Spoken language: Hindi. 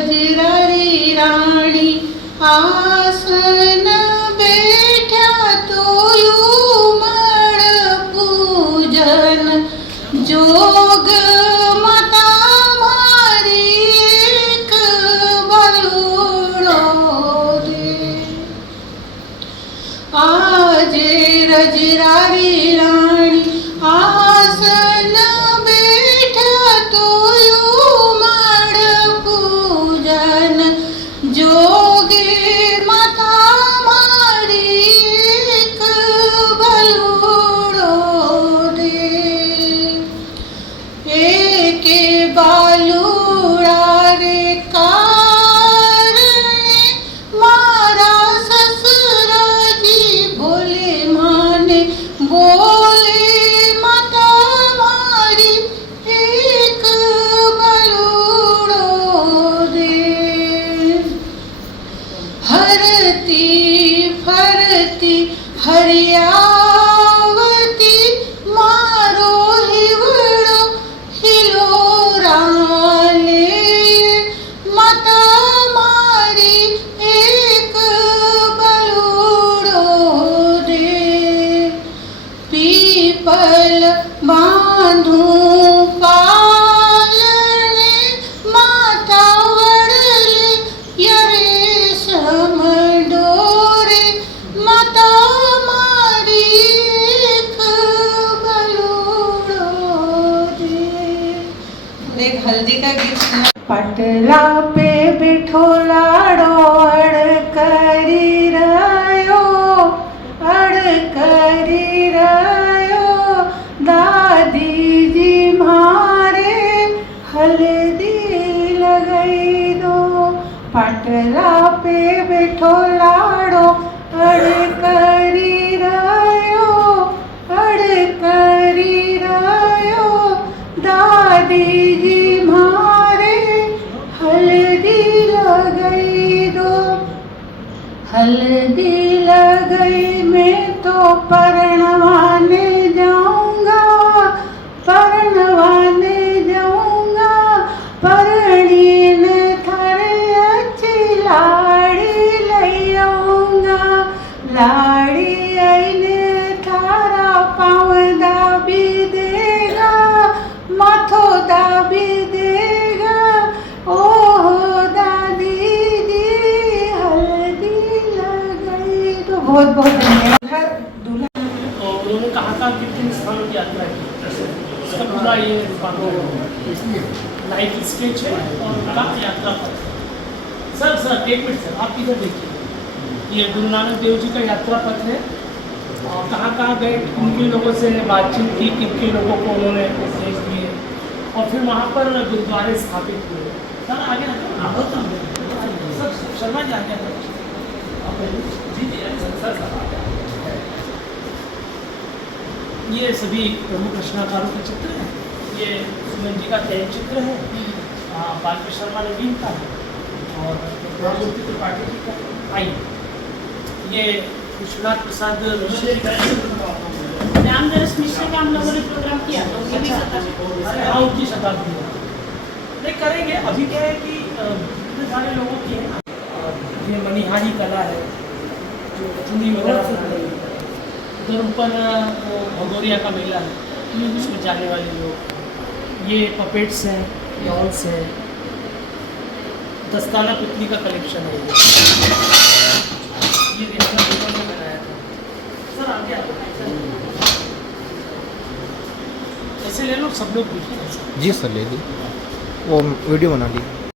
रजरारी राणी आसन बैठा तो मण पूजन जोग माता मारी एक बलूड़ो दे। आजे रजरारी राणी आसन बैठा तो मण पूजन जोगे माता मारी एक बलूड़ो दे। एके बालूड़ा रे कारणे मारा ससुराजी बोले माने बोले माता मारी एक बलूड़ो दे। हरती फरती हरियावती मारो हिवड़ो हिलोरा ले माता मारी एक बलूड़ो दे। पीपल बांधूं पालने माता वड़ले यरे समडोरे माता मारी एक बलूड़ो दे। एक हल्दी का गीत सुना। पटला पे बिठोलाड़ो अड़ करी रयो दादी जी मारे हल्दी लगाई दो। पटला पे बिठोलाड़ो अड़ करी रयो दादी जी मारे हल्दी लगाई दो। हल्दी लगाई मैं तो परणवाने जाऊंगा परणीन थारे अच्छी लाड़ी ले आऊंगा। लाड़ी आईने थारा पाँव दाबी देगा माथो दाबी देगा। ओहो दादी जी हल्दी लगाई तो। बहुत बहुत धन्यवाद। उन्होंने कहा था कितने स्थानों की यात्रा की, इसका पूरा ये लाइफ स्केच है और उनका यात्रा पथ। सर एक मिनट सर, आप इधर देखिए, ये गुरु नानक देव जी का यात्रा पथ है और कहाँ गए, उनके लोगों से बातचीत की, किन लोगों को उन्होंने उपदेश दिए और फिर वहाँ पर गुरुद्वारे स्थापित हुए। सर आगे सर शर्मा जी आगे जी सर ये सभी प्रमुख रचनाकारों के चित्र हैं। ये सुमन जी का चयन चित्र है, बालकृष्ण शर्मा नवीन का है और राममूर्ति त्रिपाठी जी का। आइए, ये विश्वनाथ प्रसाद मिश्र का रामदास मिश्र का हम लोगों ने प्रोग्राम किया तो ये भी उनकी शताब्दी नहीं करेंगे। अभी क्या है कि इतने सारे लोगों की है। ये मणिहारी कला है जो चुनी वगैरह से उधर ऊपर भगोरिया का मेला है, उसमें जाने वाले लोग। ये पपेट्स हैं, डॉल्स हैं, दस्ताना पुतली का कलेक्शन है। ये देखना लोगों ने बनाया था। सर आगे ऐसे ले लो, सब लोग जी सर ले ली, वो वीडियो बना ली।